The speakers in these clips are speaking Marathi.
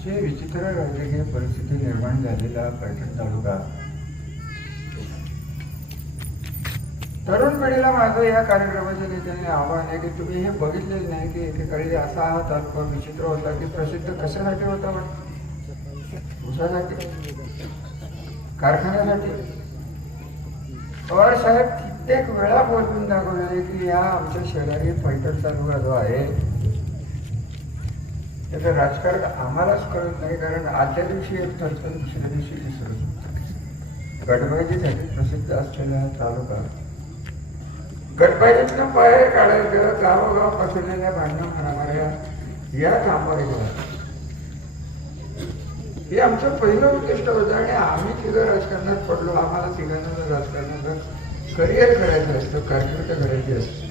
अतिशय विचित्र राजकीय परिस्थिती निर्माण झालेला पैठण तालुका. तरुण पिढीला माझं या कार्यक्रमाच्या नेत्याने आव्हान आहे की तुम्ही हे बघितले नाही की एकेकाळी असा हा तालुका विचित्र होता की प्रसिद्ध कशासाठी होता पण ऊसासाठी कारखान्यासाठी. पवार साहेब कित्येक वेळा बोलून दाखवलेले की या आमच्या शहरातील पैठण तालुका जो आहे त्याचं राजकारण आम्हालाच कळत नाही कारण आदल्या दिवशी एक ठरतं दुसऱ्या दिवशी दुसरं गडबडीसाठी प्रसिद्ध असलेला तालुका. गडबडीतनं बाहेर काढायचं गावोगाव पसरलेल्या भांडणं मारामाऱ्या या थांबवायला हे आमचं पहिलं उद्दिष्ट होतं आणि आम्ही तिघं राजकारणात पडलो. आम्हाला तिघांना राजकारणाचं करिअर करायचं असतं कारकिर्द करायची असते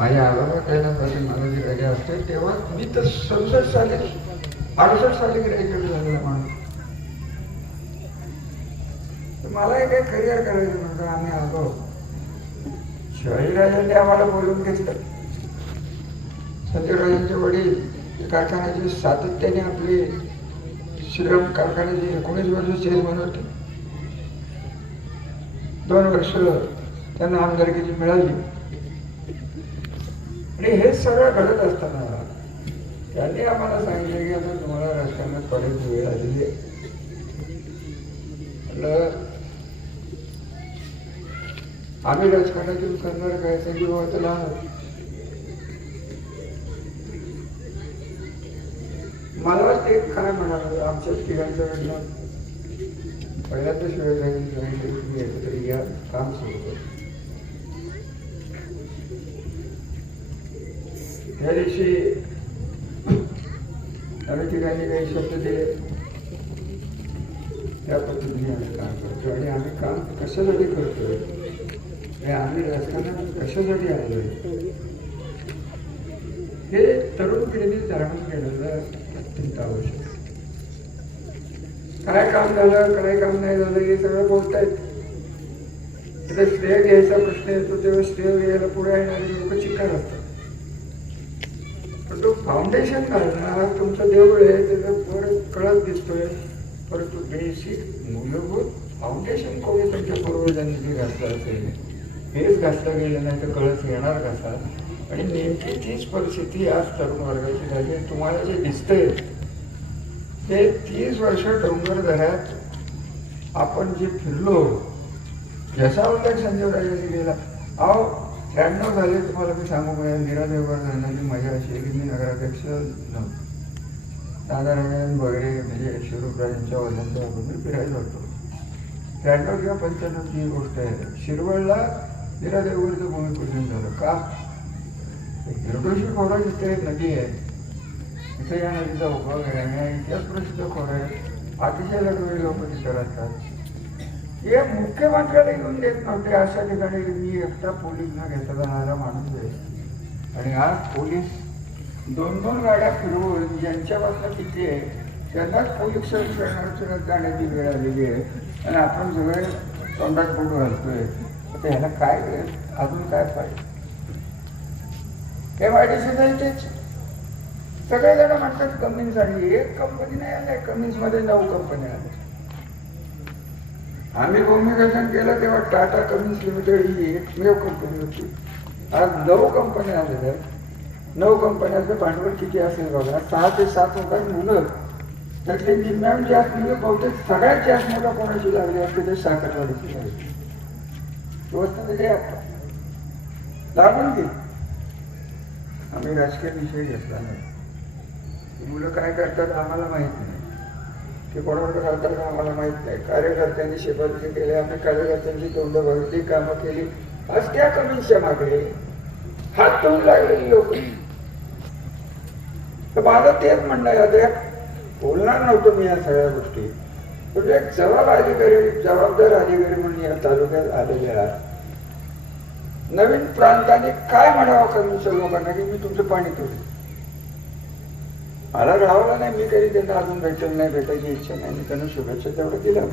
माझ्या आबाबा पहिल्यापासून मला जे काही असते तेव्हा मी तर सदुसष्ट साली अडुसष्ट साली ग्रॅज्युएट झालेला माणूस. मला काही करिअर करायचं म्हणतो आम्ही आलो. शिवाजीराजांनी आम्हाला बोलून घेतलं. सत्यराजांचे वडील कारखान्याची सातत्याने आपली श्रीराम कारखान्याची एकोणीस वर्ष चेअरमन होते. दोन वर्ष त्यांना आमदारकीची मिळाली. आणि हे सगळं घडत असताना त्यांनी आम्हाला सांगितलं की आता तुम्हाला राजकारणात पडायची वेळ आलेली आहे. आम्ही राजकारणातून करणार काय? तर किंवा त्याला मला ते काय म्हणाल आमच्या तिघांच्या वेळेला पहिल्यांदाच वेळ झाली सांगितलं की एकत्र या काम सुरू करतो त्या दिवशी आम्ही ठिकाणी काही शब्द दिले. त्या पद्धतीने आम्ही काम करतो आणि आम्ही काम कशासाठी करतोय? हे आम्ही राजकारणात कशासाठी आलोय हे तरुण पिढीने जाणून घेणं अत्यंत आवश्यक आहे. काय काम झालं काय काम नाही झालं हे सगळं बोलतायत. आता श्रेय घ्यायचा प्रश्न येतो तेव्हा श्रेय घ्यायला पुढे येणारे लोक चिकार असतात. तो फाउंडेशन घालणार तुमचं देऊळ आहे त्याचं परत कळत दिसतोय. परंतु बेसिक मूलभूत फाउंडेशन कोणी तुमच्या पूर्वजांनी जे घातलं असेल हेच घातलं गेलं नाही तर कळत येणार कसा? आणि नेमकी तीच परिस्थिती आज तरुण वर्गाची झाली आणि तुम्हाला जे दिसतंय ते तीस वर्ष डोंगर दऱ्यात आपण जे फिरलो जसा उल्लेख संजय राजांनी केला अहो त्र्याण्णव झाले तुम्हाला मी सांगू काय मीरा देवकर जाण्याची मजा अशी आहे की मी नगराध्यक्ष नव्हतो. साधारण वगैरे म्हणजे शिवराजांच्या वजनच्या अगोदर फिरायला होतो. त्र्याण्णव किंवा पंच्याण्णवची गोष्ट आहे. शिरवळला मीरा देवकरचं भूमिपूजन झालं. का? हिरडोशी खोरा जिथे नदी आहे. तिथे या नदीचा उपयोग आहे आणि इतिहास प्रसिद्ध खोरा आहे. अतिशय लढवळी लोक तिथे राहतात. हे मुख्यमंत्र्याला येऊन देत नव्हते. अशा ठिकाणी मी एकटा पोलीस न घेता जाणारा माणूस आहे आणि आज पोलीस दोन दोन गाड्या फिरवून ज्यांच्यापासून किती आहे त्यांनाच पोलीस संरक्षणात जाण्याची वेळ आलेली आहे. आणि आपण सगळे तोंडात बोट घालतोय. तर ह्याला काय अजून काय पाहिजे? हे वाईट नाही तेच सगळेजण म्हणतात कमिन्स आणि एक कंपनी नाही आल्या. कमीन्समध्ये नऊ कंपन्या आल्या आम्ही कम्युनिकेशन केलं तेव्हा टाटा कमिन्स लिमिटेड ही एकमेव कंपनी होती. आज नऊ कंपन्या आलेल्या आहेत. नऊ कंपन्याचं भांडवल किती असेल बघा सहा ते सात हजार मुलं. त्यातले निम्म्याहून जास्त मुलं म्हणजे बहुतेक सगळ्यात जास्त मुलं कोणाची लागली असते ते साखरवाडीची लागली. व्यवस्था म्हणजे आता. लागून घे आम्ही राजकीय विषय घेतला नाही. मुलं काय करतात आम्हाला माहीत नाही. की कोणाकडे घालतात आम्हाला माहीत नाही. कार्यकर्त्यांनी शिफारशी केल्या आम्ही कार्यकर्त्यांची तोंड भरली कामं केली. आज त्या कमीच्या मागे हात तोंड लागलेली लोक. तर माझं तेच म्हणणं आहे बोलणार नव्हतो मी या सगळ्या गोष्टी. म्हणजे एक जबाब अधिकारी जबाबदार अधिकारी म्हणून या तालुक्यात आलेले आहात. नवीन प्रांताने काय म्हणावं कमी लोकांना की मी तुमचं पाणी तोडेल मला राहावं नाही मी कधी त्यांना अजून भेटेल नाही भेटायची इच्छा नाही. मी त्यांना शुभेच्छा तेवढं दिलं.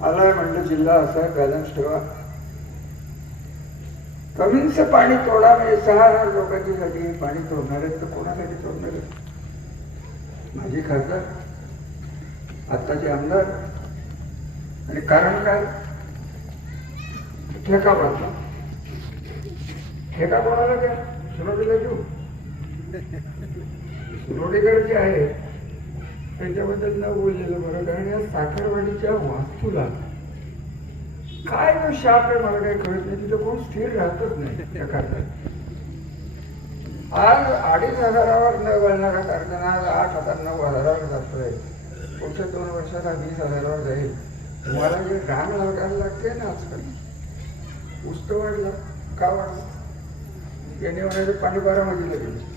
मला म्हणलं जिल्हा असा बॅलन्स ठेवा. कमीच पाणी तोडा म्हणजे सहा हजार लोकांच्यासाठी पाणी तोडणार आहेत तर कोणासाठी तोडणार आहेत? माझी खासदार आत्ताचे आमदार. आणि कारण काय? ठेका बांधला ठेका कोणाला द्या सुरवातीला देऊ सुरवडीकर जे आहे. त्याच्याबद्दल न बोललेलं बरं कारण या साखरवाडीच्या वास्तूला काय तो शाप आहे मला काही कळत नाही. तिथं कोण स्थिर राहतच नाही त्या कारखान्यात आज अडीच हजारावर न घालणारा कारखाना आज आठ हजार नऊ हजारावर जातोय. पुढच्या दोन वर्षात हा वीस हजारावर जाईल. तुम्हाला जे घाण लागायला लागते ना आजकाल उस्त वाढला का वाढला याने म्हणायचं पाणी बारामतीला गेलं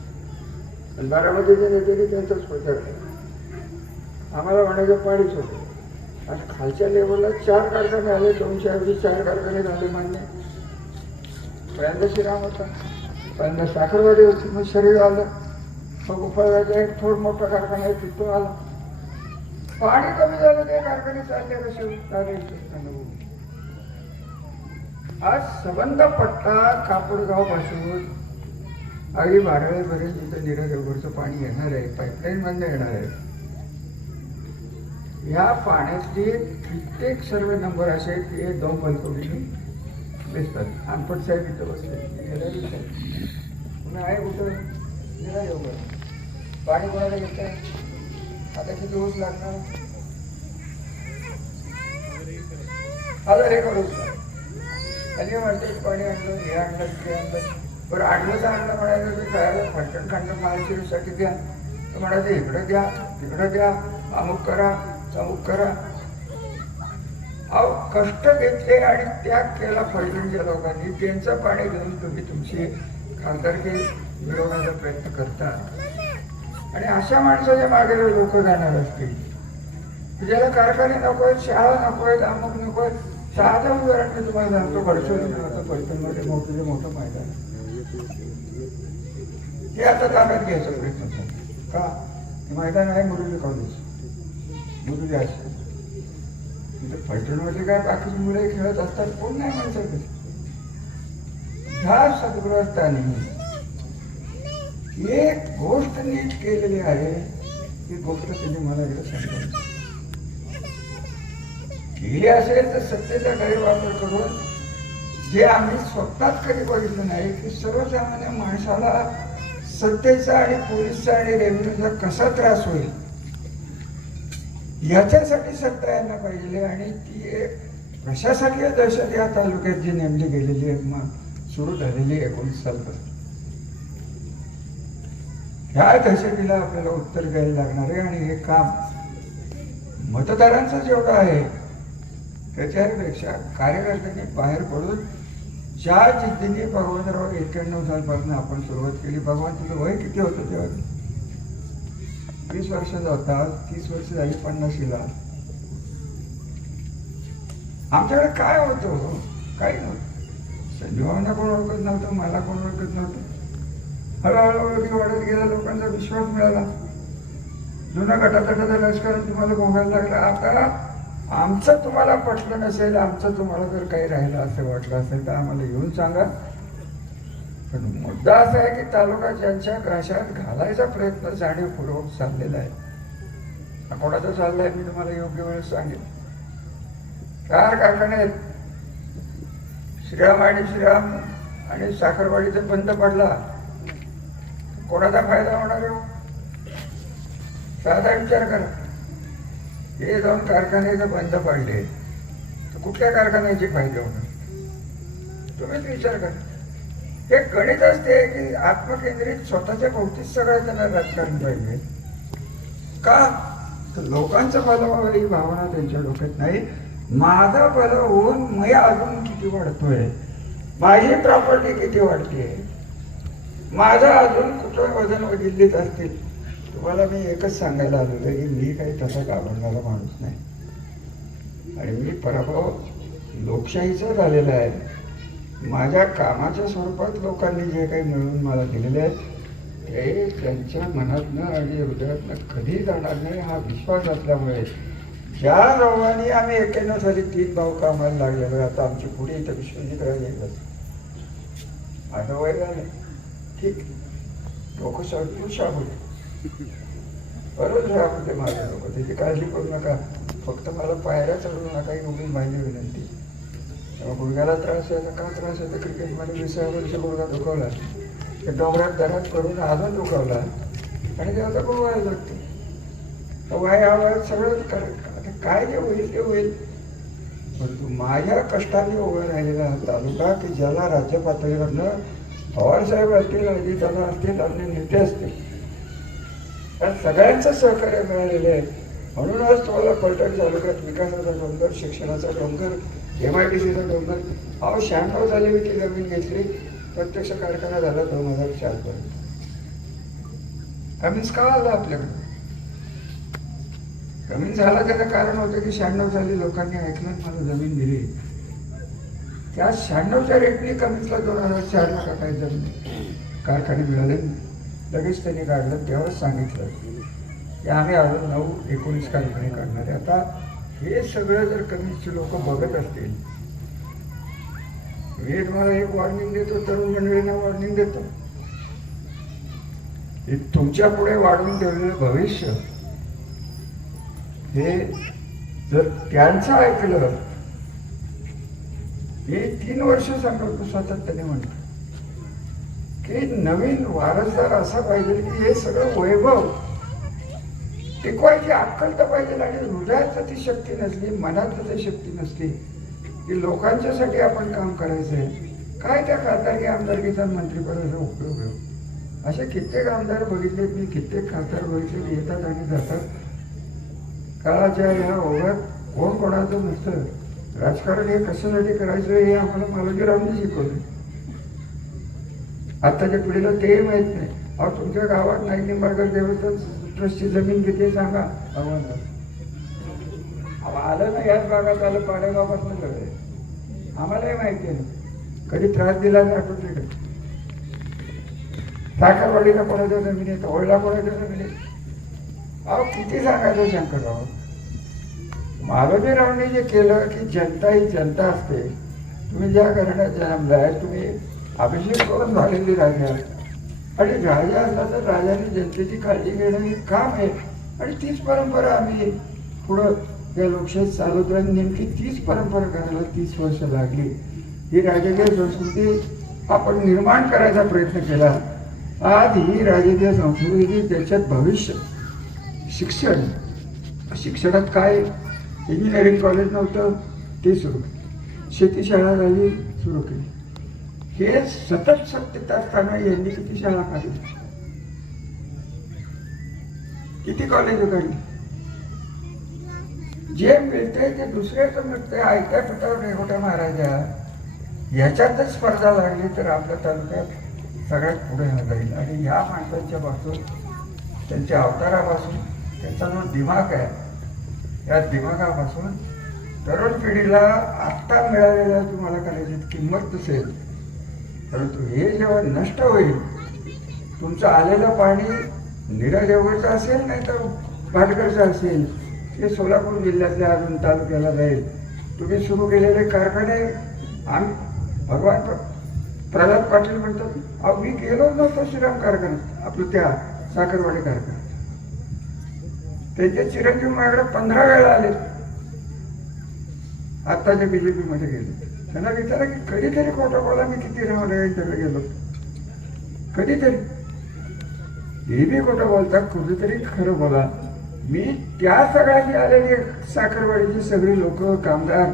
बारामध्ये बारामतीचे नेते त्यांचाच प्रचार केला. आम्हाला म्हणायचं पाणीच होतं आणि खालच्या लेवलला चार कारखाने आले दोनशे ऐवजी चार कारखाने झाले मान्य. पहिल्यांदा श्रीराम होता पहिल्यांदा साखरवाडी होती मग शरीर आलं. मग उफळवायचा एक थोड मोठा कारखाना आहे तिथं आला. पाणी कमी झालं ते कारखाने चालले कसे? चालेल आज सबंध पट्टा कापडगावपासून अगदी बारावीपर्यंत तिथं निरादेवघरचं पाणी येणार आहे पाईपलाईनमधनं येणार आहे. या पाण्यातले कित्येक सर्व नंबर असे आहेत की हे दोन बलकोबीने दिसतात. आमपट साहेब इथं बसले. पुन्हा आहे कुठं? निरा निरादेवघर पाणी कोणाला घेत आहे आता किती दिवस लागणार? हजार एक रोज आणि म्हणते पाणी आणलं हे आणलं ते आणलं. बरं आणलं तर आणलं म्हणायचं की काय खंडन खंडन महाशिवसाठी द्या. तर म्हणायचं इकडं द्या तिकडं द्या अमुक करा तमुक करा. अहो कष्ट घेतले आणि त्याग केला फलटणच्या लोकांनी. त्यांचं पाणी घेऊन तुम्ही तुमची खासदारकी मिळवण्याचा प्रयत्न करता. आणि अशा माणसाच्या मागे लोक जाणार असतील. ज्याला कारखाने नको आहेत शाळा नको आहेत अमुक नको आहेत साधं उदाहरण मी तुम्हाला सांगतो. गडचिरोली पैठणमध्ये मोठं मोठं मैदान आहे. ते आता ताब्यात घ्यायचा प्रयत्न करतो का? हे मैदान आहे मुरुली कॉलेज मुरुली असते तिथे पैठणवरती काय बाकीची मुले खेळत असतात? कोण नाही म्हणतात ह्या सद्गृहस्थानी एक गोष्ट नीट केलेली आहे. ती गोष्ट त्यांनी मला इकडे सांगितली. केली असेल तर सत्तेचा गैरवापर करून जे आम्ही स्वतःच कधी बघितलं नाही की सर्वसामान्य माणसाला सत्तेचा आणि पोलीसचा आणि रेव्हेन्यूचा कसा त्रास होईल? याच्यासाठी सत्ता यांना पाहिजे आणि ती प्रशासकीय दहशत या तालुक्यात जी नेमली गेलेली आहे मग सुरू झालेली आहे एकोणीस सालपासून. ह्या दहशतीला आपल्याला उत्तर द्यायला लागणार आहे आणि हे काम मतदारांचं जेवढं आहे त्याच्यापेक्षा कार्यकर्त्यांनी बाहेर पडून ज्या जिद्दीने भगवंतराव एक्क्याण्णव सालपासून आपण सुरुवात केली भगवान तुझं वय किती होतं तेव्हा? वीस वर्षाचा होता तीस वर्ष झाली पन्नाशीला. आमच्याकडे काय होतं हो? काही नव्हतं. संजीवांना कोण ओळखत नव्हतं मला कोण ओळखत नव्हतं. हळूहळू ओळखी वाढत गेला लोकांचा विश्वास मिळाला. जुन्या गटातटाचा राजकारण तुम्हाला भोगायला लागलं. आता आमचं तुम्हाला पटलं नसेल आमचं तुम्हाला जर काही राहिलं असं वाटलं असेल तर आम्हाला येऊन सांगा. पण मुद्दा असा आहे की तालुका ज्यांच्या घाशात घालायचा प्रयत्न जाणीवपूर्वक चाललेला आहे. कोणाचा चाललाय मी तुम्हाला योग्य वेळेस सांगेन. चार कारखाने आहेत. श्रीराम आणि श्रीराम आणि साखरवाडीचा बंद पडला. कोणाचा फायदा होणार हो? साधा विचार करा. हे जाऊन कारखाने जर बंद पडले तर कुठल्या कारखान्याचे फायदे होणार? तुम्हीच विचार करा. हे गणित असते की आत्मकेंद्रित स्वतःच्या भोवतीच सगळं त्यांना राजकारण पाहिजे. का? तर लोकांचं भलं व्हावं ही भावना त्यांच्या डोक्यात नाही. माझं भलं होऊन मी अजून किती वाढतोय? माझी प्रॉपर्टी किती वाढते? माझं अजून कुठं वजन दिल्लीत असतील? तुम्हाला मी एकच सांगायला आलो आहे की मी काही तसा घाबरणारा माणूस नाही. आणि मी पराभव लोकशाहीचा झालेला आहे. माझ्या कामाच्या स्वरूपात लोकांनी जे काही मिळवून मला दिलेले आहेत ते त्यांच्या मनातनं आणि हृदयातनं कधी जाणार नाही हा विश्वास असल्यामुळे ज्या रोगाने आम्ही एक्क्याण्णव साली तीन भाऊ कामाला लागलेलो आहे आता आमची पुढे इथं विश्वजित राहिले माझं वय झालं ठीक. लोक संतुष होईल बरोबर राहते माझे लोक त्याची काळजी करू नका. फक्त मला पायऱ्या चढू नका एवढी माझी विनंती. तेव्हा गुडघ्याला त्रास यायचा का त्रास यायचा क्रिकेटमध्ये विसाव्या वर्ष गुडघा दुखावला. ते डोंगरात दरात करून अजून दुखावला. आणि ते आता गुरु व्हायला लागते वय हा वयात सगळं आता काय जे होईल ते होईल. परंतु माझ्या कष्टाने उभा राहिलेला तालुका की ज्याला राज्य पातळीवरनं पवारसाहेब असतील अजितदादा असतील अन्य नेते असतील त्या सगळ्यांचं सहकार्य मिळालेलं आहे. म्हणूनच तुम्हाला पलटण तालुक्यात विकासाचा डोंगर शिक्षणाचा डोंगर एम आय डी सीचा डोंगर अहो शहाण्णव झाली मी ती जमीन घेतली. प्रत्यक्ष कारखाना झाला दोन हजार चारपर्यंत कमीच का आलं आपल्याकडे? कमी झाला त्याचं कारण होतं की शहाण्णव साली लोकांनी ऐकलं मला जमीन दिली. त्या शहाण्णवच्या रेटने कमीतला दोन हजार चार का काही जमीन. कारखाने मिळाले. लगेच त्यांनी काढलं तेव्हाच सांगितलं की आम्ही अजून नऊ एकोणीस कारखाने काढणार आहे. आता हे सगळं जर कमीचे लोक बघत असतील मी तुम्हाला एक वॉर्निंग देतो तरुण मंडळींना वॉर्निंग देतो. हे तुमच्यापुढे वाढवून ठेवलेलं भविष्य हे जर त्यांचं ऐकलं हे तीन वर्ष सांगतो सातत्याने म्हणतो की नवीन वारसदार असा पाहिजे की हे सगळं वैभव टिकवायची अक्कल तर पाहिजे आणि हृदयात ती शक्ती नसली मनात ती शक्ती नसली की लोकांच्यासाठी आपण काम करायचं आहे. काय त्या खासदारकी आमदारकीचा मंत्रिपदाचा उपयोग आहे? असे कित्येक आमदार बघितले मी कित्येक खासदार बघितले येतात आणि जातात. काळाच्या ह्या ओघात कोण कोणाचं नसतं? राजकारण हे कशासाठी करायचं हे आम्हाला मालजीरावने शिकवलं आत्ताच्या पिढीला तेही माहीत नाही. अहो तुमच्या गावात नाईक निंबाळकर देवस्थान ट्रस्टची जमीन किती सांगा. आव्हान अहो, आलं ना याच भागात आलं पाडेगावापासून सगळे. आम्हालाही माहिती आहे. कधी त्रास दिला नाही आठवते का साखरवाडीला कोणाच्या जमिनीत ओळला कोणाच्या जमिनीत अहो किती सांगायचं शंकरराव मालोजीरावने जे केलं की जनता ही जनता असते. तुम्ही ज्या घराण्यात जन्मलाय तुम्ही अभिषेक करून झालेली राजा. आणि राजा असला तर राजाने जनतेची काळजी घेणं हे काम आहे. आणि तीच परंपरा आम्ही पुढं या लोकशाहीत चालवतो आणि नेमकी तीच परंपरा करायला तीस वर्ष लागली. ही राजकीय संस्कृती आपण निर्माण करायचा प्रयत्न केला. आज ही राजकीय संस्कृती त्याच्यात भविष्य शिक्षण. शिक्षणात काय? इंजिनिअरिंग कॉलेज नव्हतं ते सुरू. केलं शेती शाळा झाली सुरू केली. हे सतत सत्यता असताना यांनी किती शाळा काढली किती कॉलेज काढली? जे मिळते ते दुसऱ्याचं मिळते ऐका तुटावर रेगोट्या महाराजा ह्याच्यातच स्पर्धा लागली तर आपल्या तालुक्यात सगळ्यात पुढे जाईल. आणि ह्या माणसांच्या पासून त्यांच्या अवतारापासून त्यांचा जो दिमाग आहे या दिमागापासून तरुण पिढीला आत्ता मिळालेल्या तुम्हाला कदाचित किंमत नसेल परंतु हे जेव्हा नष्ट होईल तुमचं आलेलं पाणी निराजवळचं असेल नाही तर भाटकरचं असेल ते सोलापूर जिल्ह्यातल्या अजून तालुक्याला जाईल. तुम्ही सुरू केलेले कारखाने आम्ही भगवान प्रल्हाद पाटील म्हणतात अहो मी गेलो नव्हतो श्रीराम कारखान्यात आपलं त्या साखरवाडी कारखान्यात त्यांचे चिरंजीव माझ्याकडे पंधरा वेळा आले. आत्ताच्या बीजेपीमध्ये गेले. त्यांना विचारा की कधीतरी खोटं बोला मी किती राहण्याकडे गेलो. कधीतरी. हे बी खोटं बोलता कुठेतरी खरं बोला. मी त्या सगळ्यांनी आलेली साखरवाडीची सगळी लोक कामगार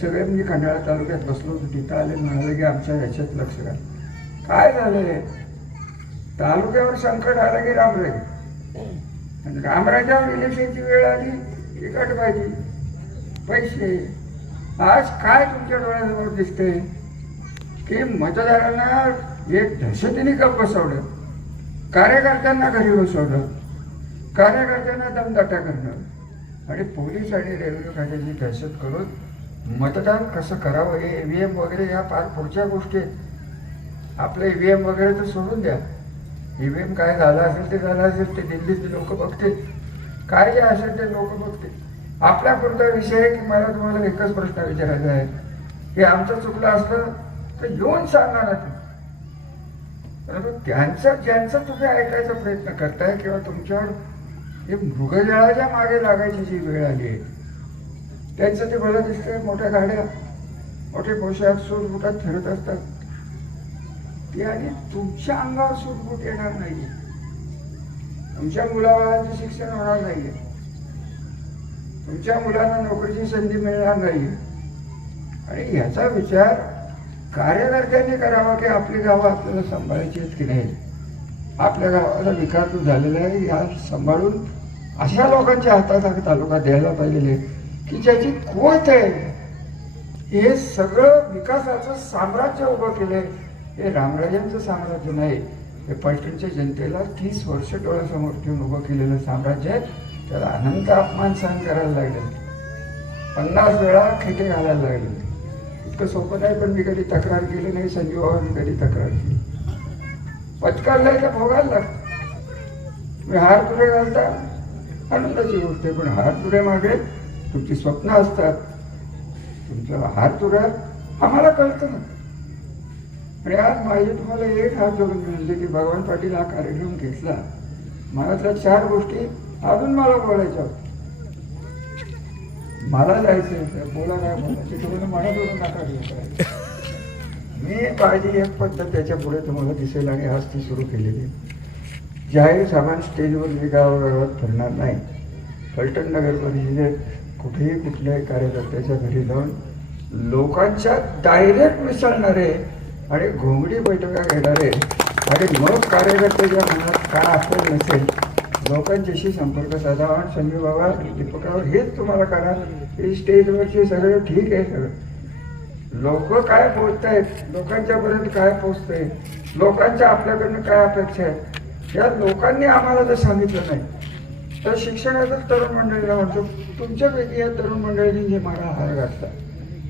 सगळे मी खंडाळा तालुक्यात बसलो होतो. तिथं आले म्हणाले की आमच्या ह्याच्यात लक्ष घाल. काय झालं तालुक्यावर संकट आलं की रामराजे आणि रामराजावर इलेक्शनची वेळ आली की पाहिजे पैसे. आज काय तुमच्या डोळ्यासमोर दिसते की मतदारांना एक दहशतीने गप बसवलं कार्यकर्त्यांना घरी बसवलं कार्यकर्त्यांना दमदाटा करणं आणि पोलीस आणि रेव्हेन्यू खात्याची दहशत करून मतदान कसं करावं हे ईव्हीएम वगैरे या फार पुढच्या गोष्टी आहेत. आपलं ईव्हीएम वगैरे तर सोडून द्या. ईव्हीएम काय झालं असेल ते झालं असेल ते दिल्लीतले लोक बघतील. काय जे असेल ते लोक बघतील. आपला कोणता विषय आहे की मला तुम्हाला एकच प्रश्न विचारायचा आहे. की आमचं चुकलं असलं तर येऊन सांगा ना तुम्ही. परंतु त्यांचं ज्यांचं तुम्ही ऐकायचा प्रयत्न करताय किंवा तुमच्यावर हे मृगजळाच्या मागे लागायची जी वेळ आली आहे त्यांचं ते मला दिसतंय मोठ्या गाड्या मोठे पोशाख सूटबुटात फिरत असतात. ते आणि तुमच्या अंगावर सूटबूट येणार नाही तुमच्या मुलाबाळांचं शिक्षण होणार नाहीये. तुमच्या मुलांना नोकरीची संधी मिळणार नाही आणि याचा विचार कार्यकर्त्यांनी करावा की आपली गावं आपल्याला सांभाळायची आहेत की नाही? आपल्या गावाला विकास झालेला आहे या सांभाळून अशा लोकांच्या हातात हा तालुका द्यायला पाहिजे की ज्याची कुवत आहे. हे सगळं विकासाचं साम्राज्य उभं केलंय. हे रामराजांचं साम्राज्य नाही. हे पैठणच्या जनतेला तीस वर्ष डोळ्यासमोर ठेवून उभं केलेलं साम्राज्य आहे. त्याला अनंत अपमान सहन करायला लागले. पन्नास वेळा खेटे घालायला लागले. इतकं सोपं नाही पण मी कधी तक्रार केली नाही संजीव बाबांनी कधी तक्रार केली. पचकायला तर भोगायला लागतं. तुम्ही हार तुरे घालता आनंदाची गोष्ट आहे पण हार तुरे मागे तुमची स्वप्न असतात. तुमचं हार तुरा आम्हाला कळतं ना. आणि आज माझे तुम्हाला एक हात जोडून मिळते की भगवान पाटील हा कार्यक्रम घेतला. मनातल्या चार गोष्टी अजून मला बोलायचं होतं. मला जायचं आहे बोला काय बोलायचं तुम्हाला मनात नका मी काळजी एक पद्धत त्याच्या पुढे तुम्हाला दिसेल आणि आज ती सुरू केलेली आहे. जाहीर सामान स्टेजवर मी गावागावात फिरणार नाही. फलटण नगर परिषदेत कुठेही कुठल्याही कार्यकर्त्याच्या घरी जाऊन लोकांच्या डायरेक्ट मिसळणारे आणि घोंगडी बैठका घेणारे आणि मग कार्यकर्त्याच्या मनात काय असेल नसेल लोकांच्याशी संपर्क साधा. आणि संजय बाबा दीपकावर हेच तुम्हाला करा. हे स्टेजवरचे सगळं ठीक आहे सगळं. लोक काय पोचत आहेत काय पोचतंय? लोकांच्या आपल्याकडनं काय अपेक्षा आहेत? या लोकांनी आम्हाला जर सांगितलं नाही तर शिक्षणातच तरुण मंडळीला म्हणतो तुमच्यापैकी या तरुण मंडळींनी जे मला हार घातला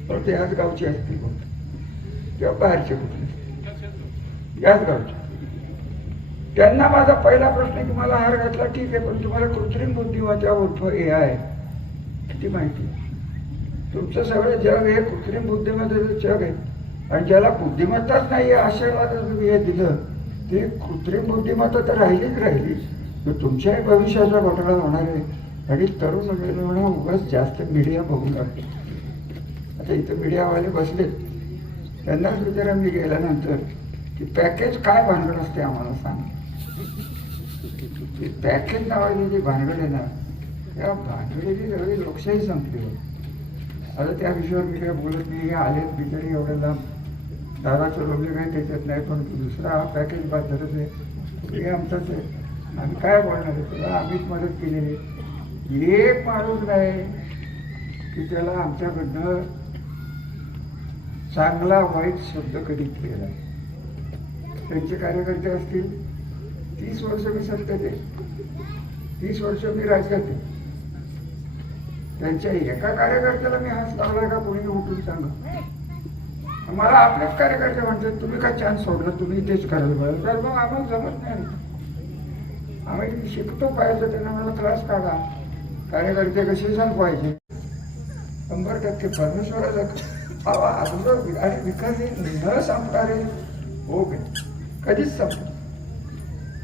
तर ते याच गावची असतील कुठे किंवा बाहेरचे कुठले? याच गावचे. त्यांना माझा पहिला प्रश्न की मला हार घातला ठीक आहे पण तुम्हाला कृत्रिम बुद्धिमत्ता उर्फ ए आय किती माहिती तुमचं सगळं जग हे कृत्रिम बुद्धिमत्तेचं जग आहे. आणि ज्याला बुद्धिमत्ताच नाही आहे अशाला तुम्ही हे दिलं ते कृत्रिम बुद्धिमत्ता तर राहिलीच राहिली तर तुमच्याही भविष्याचा घोटाळा होणार आहे. आणि तरुण म्हणा उगाच जास्त मीडिया बघू लागते आता इथं मीडियावाले बसलेत. त्यांनाच विचारा मी गेल्यानंतर की पॅकेज काय भानगड असते आम्हाला सांग. ते पॅकेज नावाची जी भानगड आहे ना त्या भानगडीची सगळी लोकशाही संपली होती. आता त्या विषयावर मी काय बोलत नाही हे आले बिचारी एवढ्या लांब. दादा चलवले काही त्याच्यात नाही पण दुसरा हा पॅकेज बाजारच आहे. हे आमचाच आहे. आम्ही काय बोलणार आहे? त्याला आम्हीच मदत केलेली आहे. एक माणूस नाही की त्याला आमच्याकडनं चांगला वाईट शब्द कधी केला त्यांचे कार्यकर्ते असतील तीस वर्ष मी सत्तेत तीस वर्ष मी राज्यात त्यांच्या एका कार्यकर्त्याला मी हात लावला का कोणी उठून सांगा. मला आपलेच कार्यकर्ते म्हणतात तुम्ही काय चान्स सोडला? तुम्ही तेच करायला पाहिजे. तर मग आम्हाला जमत नाही. आम्ही शिकतो पाहिजे त्यांना मला त्रास काढा. कार्यकर्ते कसे पाहिजे शंभर टक्के परमेश्वराचा हवा आणि विकास हे न संपणारे. हो आहे कधीच संपणार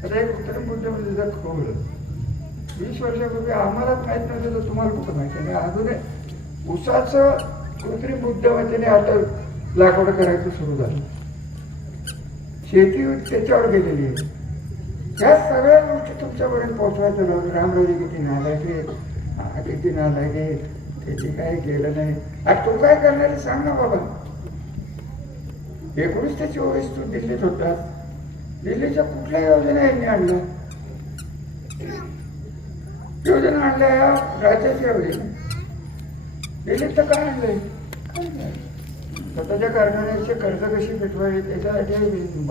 आता एक उत्तर बुद्ध जर खोबरं वीस वर्षापूर्वी आम्हालाच माहीत नव्हतं तर तुम्हाला कुठं माहिती आणि अजून उसाचं कृत्रिम बुद्धिमत्तेने आता लागवड करायचं सुरू झालं. शेती त्याच्यावर गेलेली आहे. या सगळ्या गोष्टी तुमच्यापर्यंत पोहोचवायचं राहून रामराजे किती नालायके हा किती नालायके त्याची काही केलं नाही. आता तू काय करणार सांग ना बाबा. एकोणीस ते चोवीस तू दिल्लीत होतास. दिल्लीच्या कुठल्या योजना यांनी आणल्या? योजना आणल्या या राज्याच्या योजना दिल्लीत तर काय आणलंय? स्वतःच्या कारखान्याचे कर्ज कशी पेटवायचे त्याच्यासाठी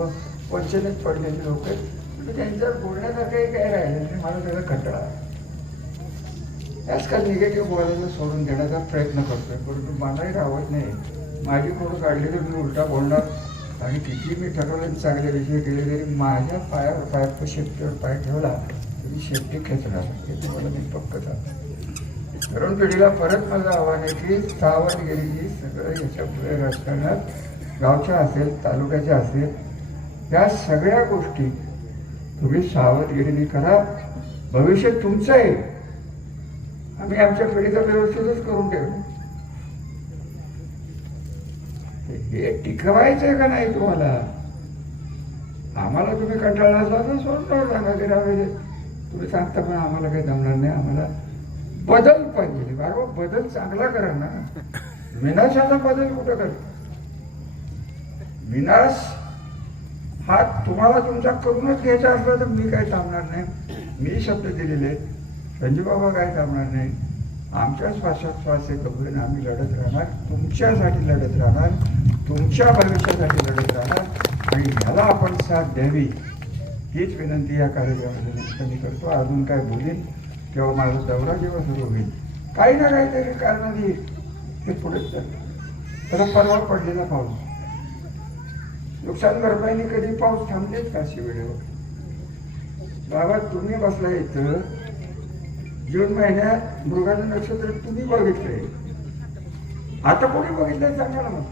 वंचनेत पडलेले लोक आहेत. म्हणजे त्यांचं बोलण्यासारखंही काही राहिलं नाही मला त्याचा खटळा आजकाल निगेटिव्ह बोलायला सोडून देण्याचा प्रयत्न करतोय. परंतु मलाही राहत नाही. माझी कोण काढली तर मी उलटा बोलणार. आणि किती मी ठरवलं चांगले विषय गेले तरी माझ्या पायावर पाय शेपटीवर पाय ठेवला तरी शेपटी खेचणार हे तुम्हाला मी पक्क सांगतो. तरुण पिढीला परत माझं आव्हान आहे की सावधगिरी सगळं याच्यापुढे राजकारणात गावच्या असेल तालुक्याच्या असेल या सगळ्या गोष्टी तुम्ही सावधगिरीने करा. भविष्य तुमचं आहे. आम्ही आमच्या पिढीचा व्यवस्थितच करून ठेवू. हे टिकवायचंय का नाही तुम्हाला? आम्हाला तुम्ही कंटाळा असला तर सोडणार सांगा की राव तुम्ही सांगता पण आम्हाला काही जमणार नाही. आम्हाला बदल पाहिजे. बरोबर बदल चांगला करा ना. विनाशाचा बदल कुठं कर? विनाश हा तुम्हाला तुमचा करूनच घ्यायचा असला तर मी काय थांबणार नाही. मी शब्द दिलेले संजीबाबा संजू बाबा काय थांबणार नाही. आमच्या श्वासोच्छ्वास हे कबून आम्ही लढत राहणार तुमच्यासाठी लढत राहणार तुमच्या भविष्यासाठी लढत राहणार आणि ह्याला आपण साथ द्यावी हीच विनंती या कार्यक्रमाच्या मी करतो. अजून काय बोलेन तेव्हा माझा दौरा जेव्हा सुरू होईल काही ना काहीतरी कारणाने हे पुढेच चालतं. परवा पडलेला पाऊस. नुकसान भरपाईने कधी पाऊस थांबलेच का शिवेळेवर बाबा तुम्ही बसला इथं जून महिन्यात मृगाचं नक्षत्र तुम्ही बघितलंय. आता कोणी बघितलंय सांगा ना मग.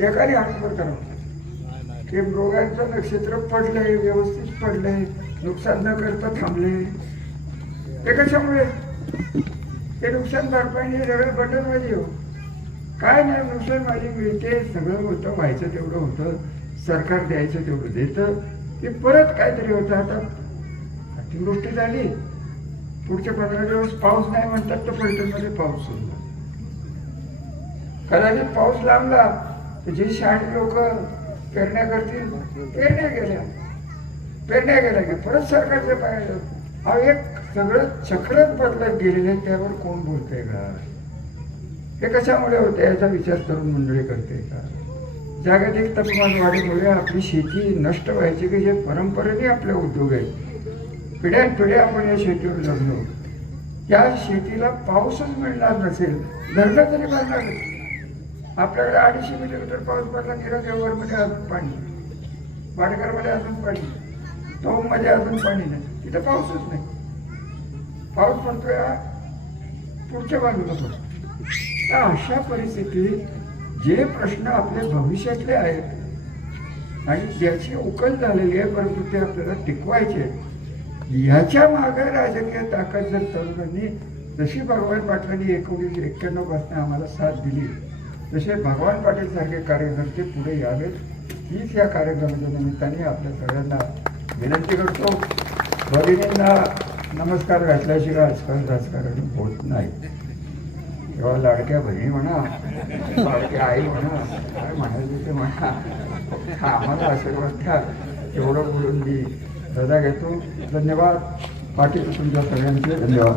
एकाने हातभर करा. ते मृगांचं नक्षत्र पडलंय व्यवस्थित पडलंय नुकसान न करता थांबले ते कशामुळे? ते नुकसान भरपाईने सगळं बटन माझी हो. काय नाही नुकसान माझी मिळते सगळं होतं व्हायचं तेवढं होतं सरकार द्यायचं तेवढं देतं. ते परत काहीतरी होतं. आता अतिवृष्टी झाली. पुढच्या पंधरा दिवस पाऊस नाही म्हणतात तर फलटणमध्ये पाऊस सुरू कदाचित पाऊस लांबला तर जे शहाणी लोक पेरण्या करतील पेरण्या गेल्या. पेरण्या गेल्या की परत सरकारचे पाहिजे हा एक सगळं चक्रच बदलत गेलेले त्यावर कोण बोलतंय का? हे कशामुळे होते याचा विचार तरुण मंडळी करते का? जागतिक तापमानवाढीमुळे आपली शेती नष्ट व्हायची की जे परंपरेने आपले उद्योग आहेत? पिढ्या पिढ्या आपण या शेतीवर जगलो या शेतीला पाऊसच मिळणार नसेल धरणं तरी भरणार आपल्याकडे अडीचशे मिलीमीटर पाऊस पडला निरादेवरमध्ये अजून पाणी. वाडकरमध्ये अजून पाणी. टोममध्ये अजून पाणी नाही. तिथं पाऊसच नाही. पाऊस पडतोय पुढच्या बाजूला पडतो तर अशा परिस्थितीत जे प्रश्न आपले भविष्यातले आहेत आणि ज्याची उकल झालेली आहे परंतु ते आपल्याला टिकवायचे आहेत. ह्याच्या मागे राजकीय ताकद जर तरुणांनी जशी भगवान पाटलांनी एकोणीसशे एक्क्याण्णवपासून आम्हाला साथ दिली तसे भगवान पाटील सारखे कार्यकर्ते पुढे यावेत हीच या कार्यक्रमाच्या निमित्ताने आपल्या सगळ्यांना विनंती करतो. भगिनींना नमस्कार घातल्याशिवाय आजकाल राजकारण होत नाही. तेव्हा लाडक्या बहिणी म्हणा लाडक्या आई म्हणा काय म्हणायचं ते म्हणा. आम्हाला आशीर्वाद द्या. एवढं बोलून मी रजा घेतो. धन्यवाद. पाटील तुमच्या सगळ्यांचे धन्यवाद.